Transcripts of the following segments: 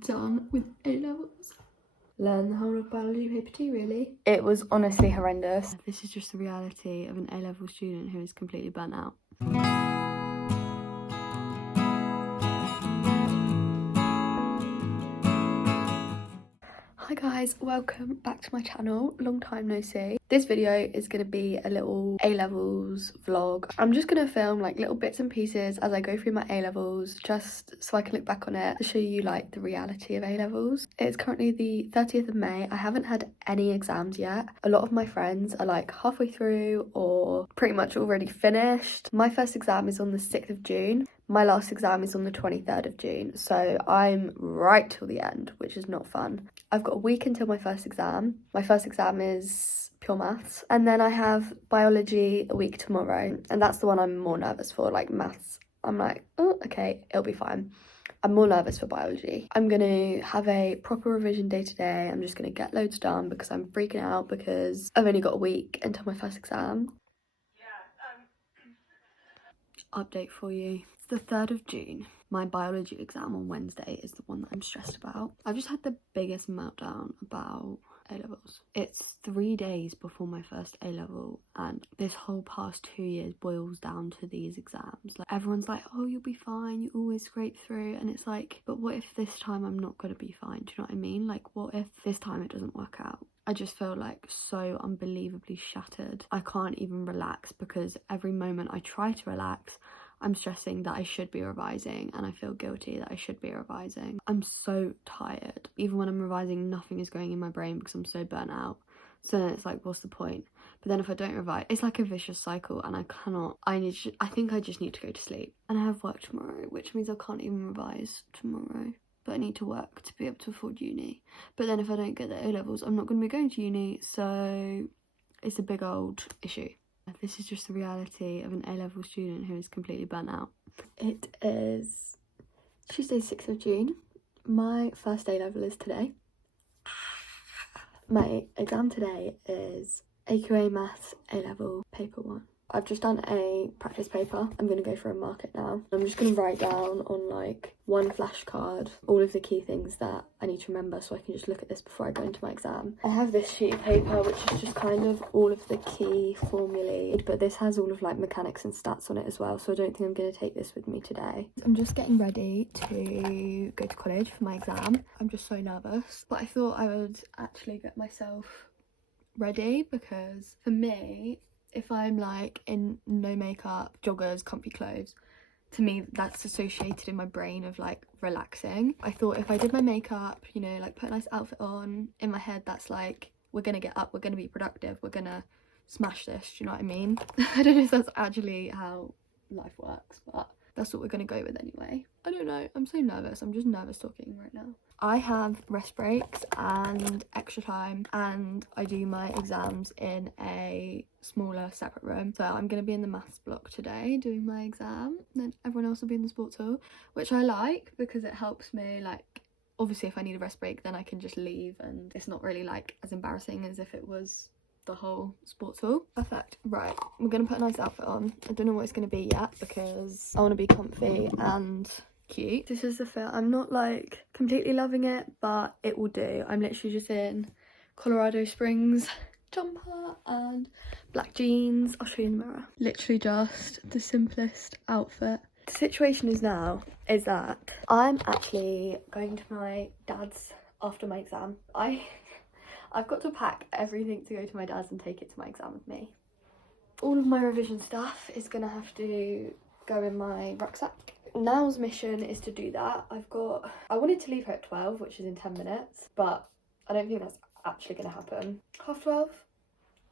done with A-levels. Learn the whole of biology paper 2, really. It was honestly horrendous. This is just the reality of an A-level student who is completely burnt out. Hi guys, welcome back to my channel. Long time no see. This video is going to be a little A-levels vlog. I'm just going to film like little bits and pieces as I go through my A-levels, just so I can look back on it to show you like the reality of A-levels. It's currently the 30th of May. I haven't had any exams yet. A lot of my friends are like halfway through or pretty much already finished. My first exam is on the 6th of June. My last exam is on the 23rd of June, so I'm right till the end, which is not fun. I've got a week until my first exam. My first exam is pure maths, and then I have biology a week tomorrow, and that's the one I'm more nervous for. Like maths, I'm like, oh, okay, it'll be fine. I'm more nervous for biology. I'm gonna have a proper revision day today. I'm just gonna get loads done because I'm freaking out because I've only got a week until my first exam. Update for you. It's the 3rd of June. My biology exam on Wednesday is the one that I'm stressed about. I've just had the biggest meltdown about A-levels. It's 3 days before my first A-level, and this whole past 2 years boils down to these exams. Like everyone's like, oh, you'll be fine, you always scrape through, and it's like, but what if this time I'm not gonna be fine? Do you know what I mean? Like, what if this time it doesn't work out? I just feel like so unbelievably shattered. I can't even relax because every moment I try to relax, I'm stressing that I should be revising, and I feel guilty that I should be revising. I'm so tired. Even when I'm revising, nothing is going in my brain because I'm so burnt out. So then it's like, what's the point? But then if I don't revise, it's like a vicious cycle, and I think I just need to go to sleep. And I have work tomorrow, which means I can't even revise tomorrow. But I need to work to be able to afford uni. But then if I don't get the A-levels, I'm not going to be going to uni, so it's a big old issue. This is just the reality of an A-level student who is completely burnt out. It is Tuesday, 6th of June. My first A-level is today. My exam today is AQA Maths A-level paper 1. I've just done a practice paper. I'm going to go for a mark it now. I'm just going to write down on like one flashcard all of the key things that I need to remember so I can just look at this before I go into my exam. I have this sheet of paper which is just kind of all of the key formulae, but this has all of like mechanics and stats on it as well, so I don't think I'm going to take this with me today. I'm just getting ready to go to college for my exam. I'm just so nervous, but I thought I would actually get myself ready because for me, if I'm like in no makeup, joggers, comfy clothes, to me that's associated in my brain of like relaxing. I thought if I did my makeup, you know, like put a nice outfit on, in my head that's like, we're gonna get up, we're gonna be productive, we're gonna smash this, do you know what I mean? I don't know if that's actually how life works, but that's what we're gonna go with anyway. I don't know, I'm so nervous. I'm just nervous talking right now. I have rest breaks and extra time, and I do my exams in a smaller separate room. So I'm going to be in the maths block today doing my exam, then everyone else will be in the sports hall, which I like because it helps me, like, obviously if I need a rest break then I can just leave and it's not really like as embarrassing as if it was the whole sports hall. Perfect. Right, we're going to put a nice outfit on. I don't know what it's going to be yet because I want to be comfy and cute. This is the fit. I'm not like completely loving it, but it will do. I'm literally just in Colorado Springs jumper and black jeans. I'll show you in the mirror. Literally just the simplest outfit. The situation is that I'm actually going to my dad's after my exam. I've got to pack everything to go to my dad's and take it to my exam with me. All of my revision stuff is gonna have to go in my rucksack. Now's mission is to do that. I wanted to leave her at 12, which is in 10 minutes, but I don't think that's actually going to happen. 12:30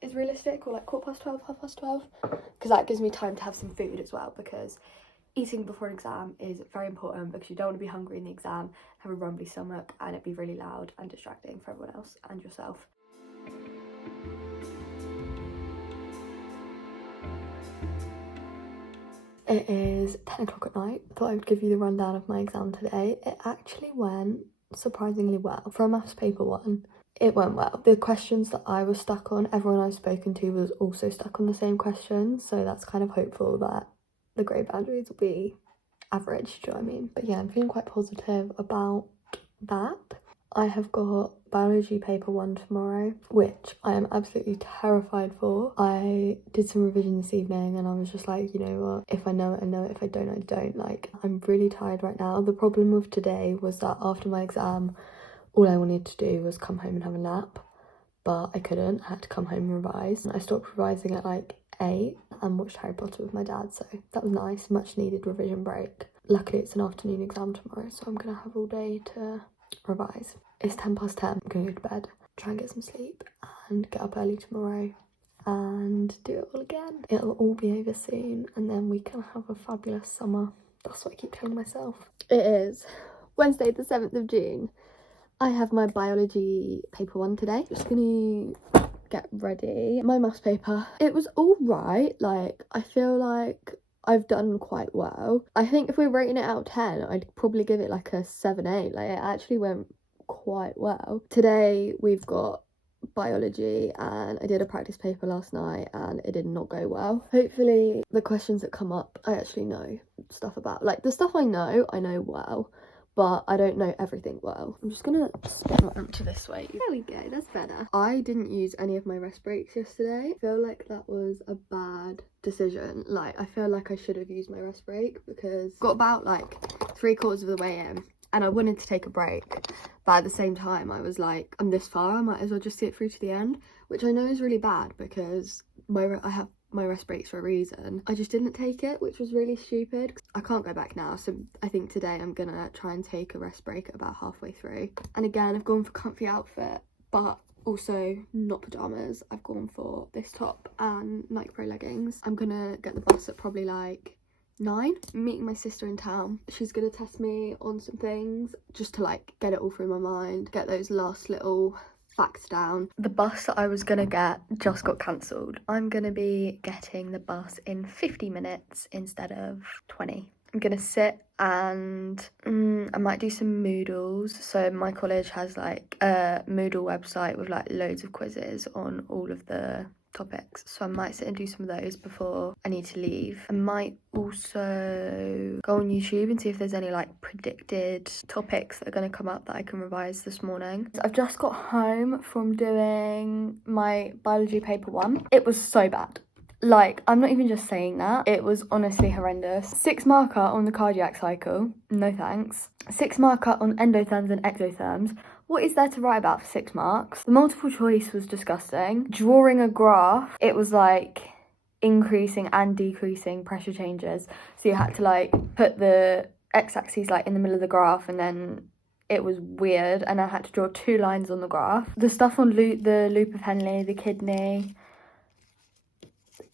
is realistic, or like 12:15, 12:30, because that gives me time to have some food as well, because eating before an exam is very important because you don't want to be hungry in the exam, have a rumbly stomach, and it be really loud and distracting for everyone else and yourself. It is 10 o'clock at night. I thought I would give you the rundown of my exam today. It actually went surprisingly well. For a maths paper 1, it went well. The questions that I was stuck on, everyone I've spoken to was also stuck on the same questions, so that's kind of hopeful that the grade boundaries will be average, do you know what I mean? But yeah, I'm feeling quite positive about that. I have got biology paper 1 tomorrow, which I am absolutely terrified for. I did some revision this evening and I was just like, you know what, if I know it, I know it, if I don't, I don't. Like, I'm really tired right now. The problem with today was that after my exam, all I wanted to do was come home and have a nap, but I couldn't. I had to come home and revise. I stopped revising at like 8 and watched Harry Potter with my dad, so that was nice, much needed revision break. Luckily it's an afternoon exam tomorrow, so I'm gonna have all day to revise. It's 10:10, I'm gonna go to bed, try and get some sleep and get up early tomorrow and do it all again. It'll all be over soon and then we can have a fabulous summer. That's what I keep telling myself. It is Wednesday the 7th of June. I have my biology paper 1 today. Just gonna get ready. My maths paper, it was all right. Like, I feel like I've done quite well. I think if we're rating it out of 10, I'd probably give it like a 7-8. Like, it actually went quite well. Today we've got biology and I did a practice paper last night and it did not go well. Hopefully the questions that come up I actually know stuff about. Like, the stuff I know well, but I don't know everything well. I'm just gonna spin onto this way. There we go, that's better. I didn't use any of my rest breaks yesterday. I feel like that was a bad decision. Like, I feel like I should have used my rest break because I got about like 3/4 of the way in and I wanted to take a break, but at the same time I was like, I'm this far, I might as well just see it through to the end, which I know is really bad because I have my rest breaks for a reason. I just didn't take it, which was really stupid. I can't go back now, so I think today I'm gonna try and take a rest break at about halfway through. And again, I've gone for comfy outfit, but also not pajamas. I've gone for this top and Nike Pro leggings. I'm gonna get the bus at probably like 9. I'm meeting my sister in town. She's gonna test me on some things just to like get it all through my mind, get those last little facts down. The bus that I was gonna get just got cancelled. I'm gonna be getting the bus in 50 minutes instead of 20. I'm gonna sit and I might do some Moodles. So my college has like a Moodle website with like loads of quizzes on all of the topics, so I might sit and do some of those before I need to leave. I might also go on YouTube and see if there's any like predicted topics that are going to come up that I can revise this morning. I've just got home from doing my biology paper 1. It was so bad. Like, I'm not even just saying that. It was honestly horrendous. 6 marker on the cardiac cycle. No thanks. 6 marker on endotherms and exotherms. What is there to write about for 6 marks? The multiple choice was disgusting. Drawing a graph, it was like increasing and decreasing pressure changes. So you had to like put the x-axis like in the middle of the graph and then it was weird and I had to draw 2 lines on the graph. The stuff on the loop of Henle, the kidney,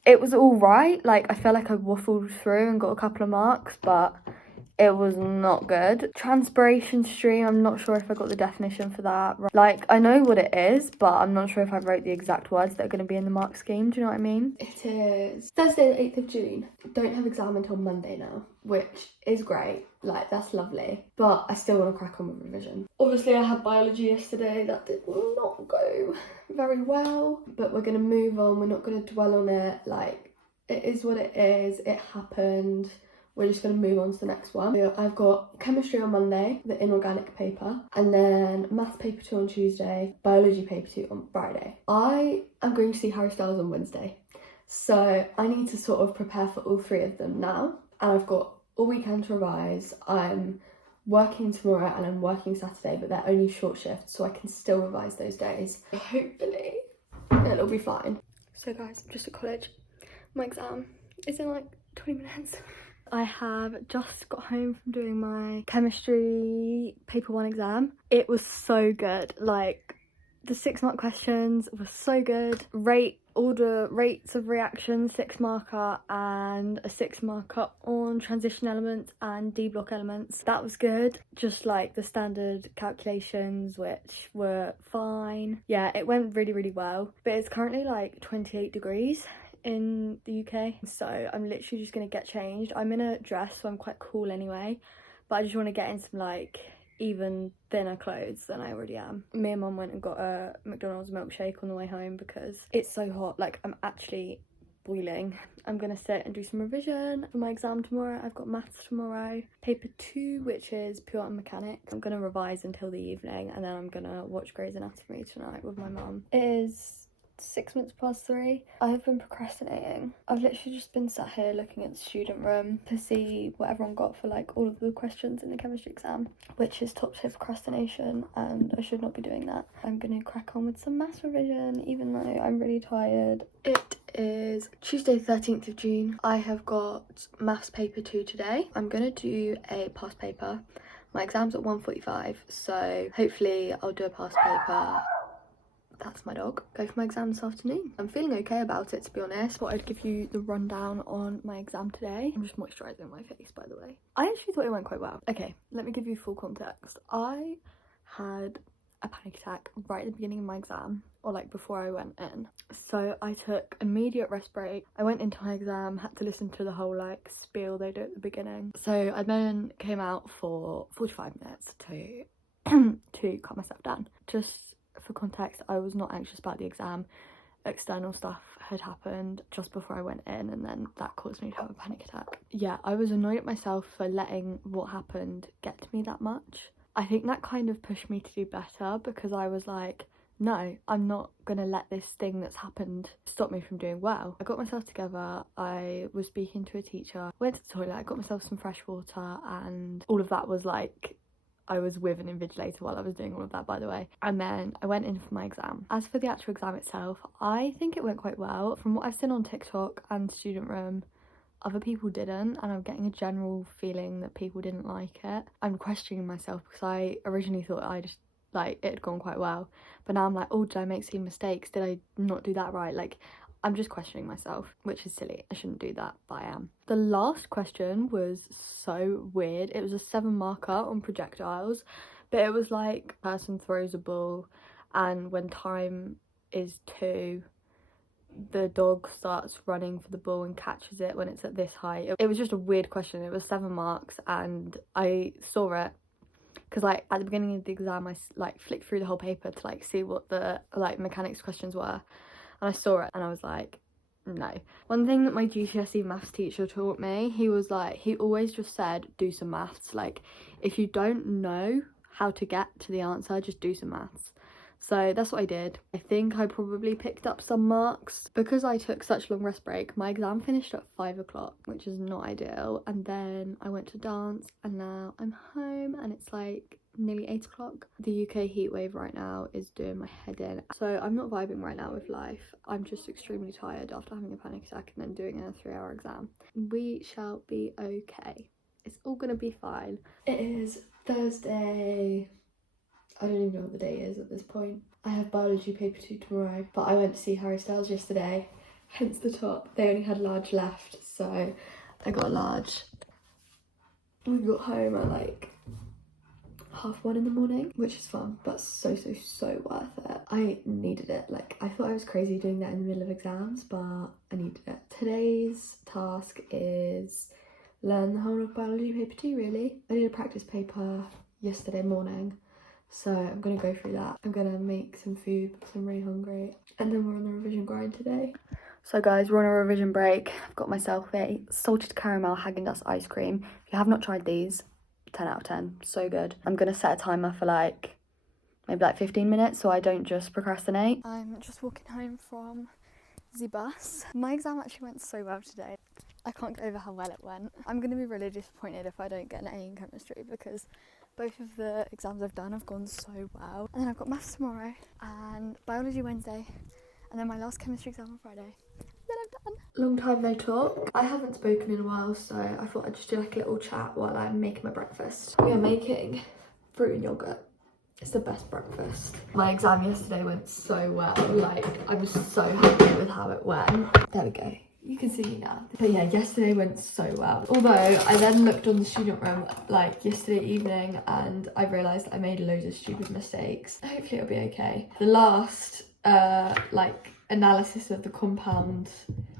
it was all right. Like, I felt like I waffled through and got a couple of marks, but it was not good. Transpiration stream, I'm not sure if I got the definition for that. Like, I know what it is, but I'm not sure if I wrote the exact words that are going to be in the mark scheme. Do you know what I mean? It is Thursday the 8th of June. Don't have exam until Monday now, which is great. Like, that's lovely. But I still want to crack on with revision. Obviously, I had biology yesterday. That did not go very well. But we're going to move on. We're not going to dwell on it. Like, it is what it is. It happened. We're just going to move on to the next one. I've got chemistry on Monday, the inorganic paper, and then maths paper 2 on Tuesday, biology paper 2 on Friday. I am going to see Harry Styles on Wednesday, so I need to sort of prepare for all 3 of them now. And I've got all weekend to revise. I'm working tomorrow and I'm working Saturday, but they're only short shifts, so I can still revise those days. Hopefully it'll be fine. So guys, I'm just at college. My exam is in like 20 minutes. I have just got home from doing my chemistry paper 1 exam. It was so good. Like, the 6 mark questions were so good. Order rates of reaction, 6 marker, and a 6 marker on transition elements and D block elements. That was good. Just like the standard calculations, which were fine. Yeah, it went really, really well. But it's currently like 28 degrees in the UK, so I'm literally just gonna get changed. I'm in a dress, so I'm quite cool anyway, but I just want to get in some like even thinner clothes than I already am. Me and mum went and got a McDonald's milkshake on the way home because it's so hot. Like, I'm actually boiling. I'm gonna sit and do some revision for my exam tomorrow. I've got maths tomorrow, paper 2, which is pure and mechanics. I'm gonna revise until the evening, and then I'm gonna watch Grey's Anatomy tonight with my mum. It is 3:06. I have been procrastinating. I've literally just been sat here looking at the student room to see what everyone got for like all of the questions in the chemistry exam, which is top tier procrastination, and I should not be doing that. I'm gonna crack on with some maths revision even though I'm really tired. It is Tuesday 13th of June. I have got maths paper 2 today. I'm gonna do a past paper. My exam's at 1:45, so hopefully I'll do a past paper. That's my dog. Go for my exam this afternoon. I'm feeling okay about it, to be honest. Thought I'd give you the rundown on my exam today. I'm just moisturising my face, by the way. I actually thought it went quite well. Okay, let me give you full context. I had a panic attack right at the beginning of my exam, or like before I went in. So I took immediate rest break. I went into my exam, had to listen to the whole like spiel they do at the beginning. So I then came out for 45 minutes to to calm myself down. Just for context, I was not anxious about the exam. External stuff had happened just before I went in, and then that caused me to have a panic attack. Yeah, I was annoyed at myself for letting what happened get to me that much. I think that kind of pushed me to do better, because I was like, no, I'm not gonna let this thing that's happened stop me from doing well. I got myself together, I was speaking to a teacher, went to the toilet, I got myself some fresh water, and all of that was like, I was with an invigilator while I was doing all of that, by the way. And then I went in for my exam. As for the actual exam itself, I think it went quite well. From what I've seen on TikTok and Student Room, other people didn't, and I'm getting a general feeling that people didn't like it. I'm questioning myself, because I originally thought it had gone quite well, but now I'm like, oh, did I make some mistakes? Did I not do that right? Like, I'm just questioning myself, which is silly. I shouldn't do that, but I am. The last question was so weird. It was a 7 marker on projectiles, but it was like, person throws a ball, and when time is 2, the dog starts running for the ball and catches it when it's at this height. It was just a weird question. It was 7 marks, and I saw it because like at the beginning of the exam I like flicked through the whole paper to like see what the like mechanics questions were, and I saw it and I was like, no. One thing that my GCSE maths teacher taught me, he was like, he always just said, do some maths. Like, if you don't know how to get to the answer, just do some maths. So that's what I did. I think I probably picked up some marks. Because I took such a long rest break, my exam finished at 5 o'clock, which is not ideal. And then I went to dance, and now I'm home and it's like nearly 8 o'clock. The UK heatwave right now is doing my head in. So I'm not vibing right now with life. I'm just extremely tired after having a panic attack and then doing a 3-hour exam. We shall be okay. It's all gonna be fine. It is Thursday. I don't even know what the day is at this point. I have biology paper 2 tomorrow, but I went to see Harry Styles yesterday, hence the top. They only had large left, so I got a large. We got home at like 1:30 in the morning, which is fun, but so worth it. I needed it. Like, I thought I was crazy doing that in the middle of exams, but I needed it. Today's task is learn the whole of biology paper 2, really. I did a practice paper yesterday morning, so I'm gonna go through that. I'm gonna make some food because I'm really hungry, and then we're on the revision grind today. So guys, we're on a revision break. I've got myself a salted caramel Häagen-Dazs ice cream. If you have not tried these, 10 out of 10, so good. I'm gonna set a timer for like maybe like 15 minutes so I don't just procrastinate. I'm just walking home from the bus. My exam actually went so well today. I can't get over how well it went. I'm gonna be really disappointed if I don't get an A in chemistry, because both of the exams I've done have gone so well. And then I've got maths tomorrow and biology Wednesday, and then my last chemistry exam on Friday. Then I'm done. Long time no talk. I haven't spoken in a while, so I thought I'd just do like a little chat while I'm making my breakfast. We are making fruit and yoghurt. It's the best breakfast. My exam yesterday went so well. Like, I was so happy with how it went. There we go. You can see me now. But yeah, yesterday went so well. Although I then looked on the student room like yesterday evening and I realised I made loads of stupid mistakes. Hopefully it'll be okay. The last like analysis of the compound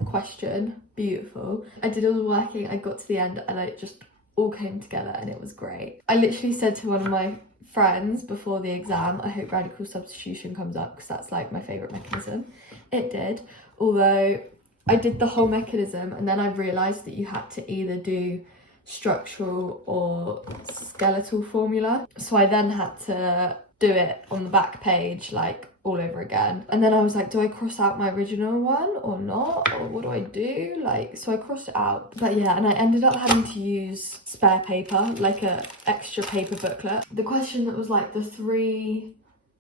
question, beautiful. I did all the working, I got to the end and it just all came together and it was great. I literally said to one of my friends before the exam, I hope radical substitution comes up because that's like my favourite mechanism. It did, although I did the whole mechanism, and then I realised that you had to either do structural or skeletal formula. So I then had to do it on the back page, like all over again. And then I was like, do I cross out my original one or not? Or what do I do? Like, so I crossed it out. But yeah, and I ended up having to use spare paper, like a extra paper booklet. The question that was like the 3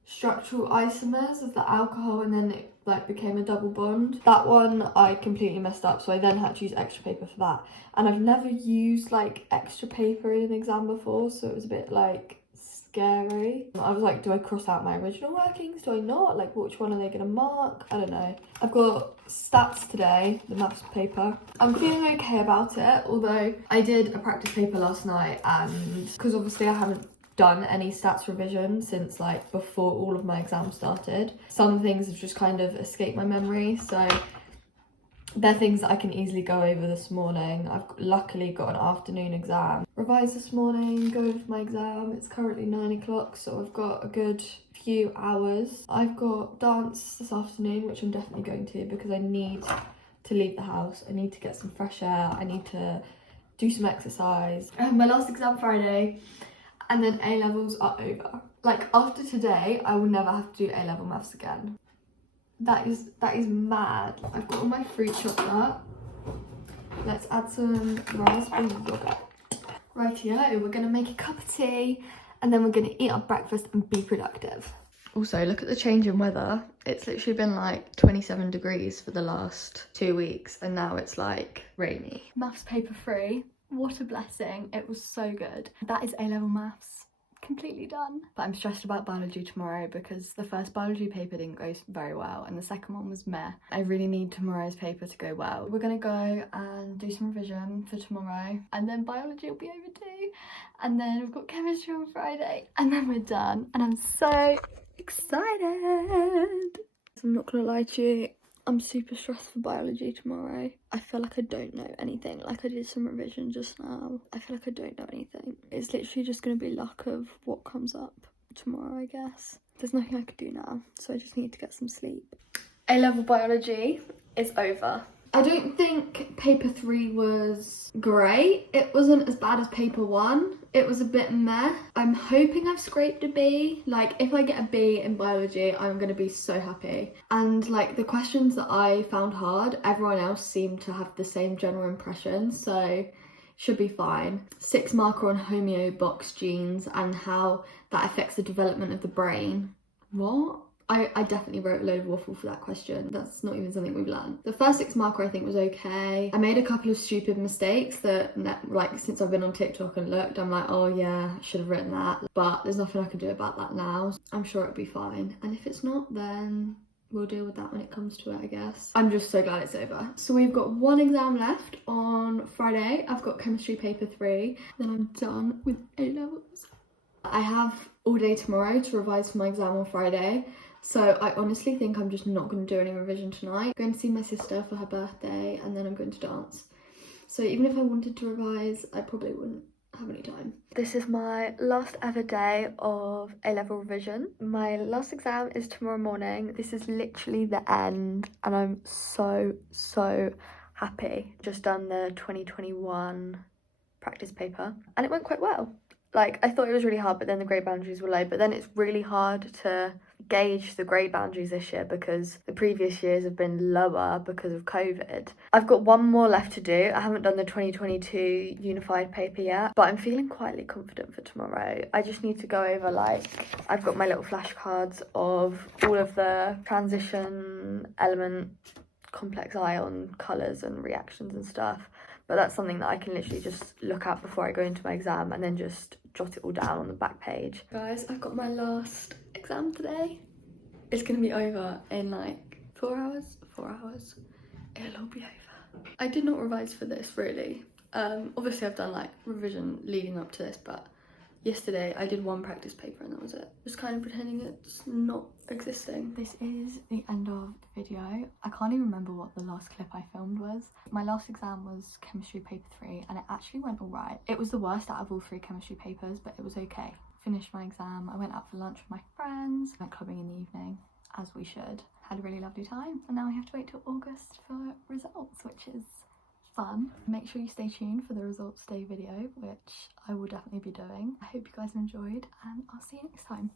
structural isomers of the alcohol, and then it like became a double bond. That one I completely messed up, so I then had to use extra paper for that. And I've never used like extra paper in an exam before, so it was a bit like scary. I was like, do I cross out my original workings? Do I not? Like, which one are they going to mark? I don't know. I've got stats today, the maths paper. I'm feeling okay about it, although I did a practice paper last night, and because obviously I haven't done any stats revision since like before all of my exams started, some things have just kind of escaped my memory, so they're things that I can easily go over this morning. I've luckily got an afternoon exam. Revised this morning, go over my exam. It's currently 9 o'clock, so I've got a good few hours. I've got dance this afternoon, which I'm definitely going to because I need to leave the house. I need to get some fresh air. I need to do some exercise. I have my last exam Friday, and then A-levels are over. Like, after today, I will never have to do A-level maths again. That is mad. I've got all my fruit chocolate. Let's add some raspberry yogurt. Rightio, we're gonna make a cup of tea, and then we're gonna eat our breakfast and be productive. Also, look at the change in weather. It's literally been like 27 degrees for the last 2 weeks, and now it's like rainy. Maths paper 3. What a blessing. It was so good. That is A-level maths. Completely done. But I'm stressed about biology tomorrow because the first biology paper didn't go very well and the second one was meh. I really need tomorrow's paper to go well. We're gonna go and do some revision for tomorrow, and then biology will be over too, and then we've got chemistry on Friday, and then we're done, and I'm so excited. I'm not gonna lie to you, I'm super stressed for biology tomorrow. I feel like I don't know anything. Like, I did some revision just now. I feel like I don't know anything. It's literally just going to be luck of what comes up tomorrow, I guess. There's nothing I could do now, so I just need to get some sleep. A-level biology is over. I don't think paper 3 was great. It wasn't as bad as paper 1. It was a bit meh. I'm hoping I've scraped a B. Like, if I get a B in biology, I'm gonna be so happy. And like, the questions that I found hard, everyone else seemed to have the same general impression, so should be fine. 6 marker on homeobox genes and how that affects the development of the brain. What? I definitely wrote a load of waffle for that question. That's not even something we've learned. The first 6 marker I think was okay. I made a couple of stupid mistakes that, like, since I've been on TikTok and looked, I'm like, oh yeah, I should have written that. But there's nothing I can do about that now. I'm sure it'll be fine. And if it's not, then we'll deal with that when it comes to it, I guess. I'm just so glad it's over. So we've got 1 exam left on Friday. I've got chemistry paper 3. Then I'm done with A-levels. I have all day tomorrow to revise for my exam on Friday. So I honestly think I'm just not going to do any revision tonight. I'm going to see my sister for her birthday, and then I'm going to dance. So even if I wanted to revise, I probably wouldn't have any time. This is my last ever day of A-level revision. My last exam is tomorrow morning. This is literally the end, and I'm so happy. Just done the 2021 practice paper, and it went quite well. Like, I thought it was really hard, but then the grade boundaries were low. But then it's really hard to gauge the grade boundaries this year because the previous years have been lower because of COVID. I've got 1 more left to do. I haven't done the 2022 unified paper yet, but I'm feeling quietly confident for tomorrow. I just need to go over, like, I've got my little flashcards of all of the transition element, complex ion colours and reactions and stuff. But that's something that I can literally just look at before I go into my exam and then just jot it all down on the back page. Guys, I've got my last exam today. It's gonna be over in like 4 hours. 4 hours. It'll all be over. I did not revise for this, really. Obviously I've done like revision leading up to this, but yesterday I did 1 practice paper and that was it. Just kind of pretending it's not existing. This is the end of the video. I can't even remember what the last clip I filmed was. My last exam was chemistry paper 3 and it actually went alright. It was the worst out of all 3 chemistry papers, but it was okay. Finished my exam, I went out for lunch with my friends, went clubbing in the evening, as we should. Had a really lovely time, and now we have to wait till August for results, which is fun. Make sure you stay tuned for the results day video, which I will definitely be doing. I hope you guys enjoyed, and I'll see you next time.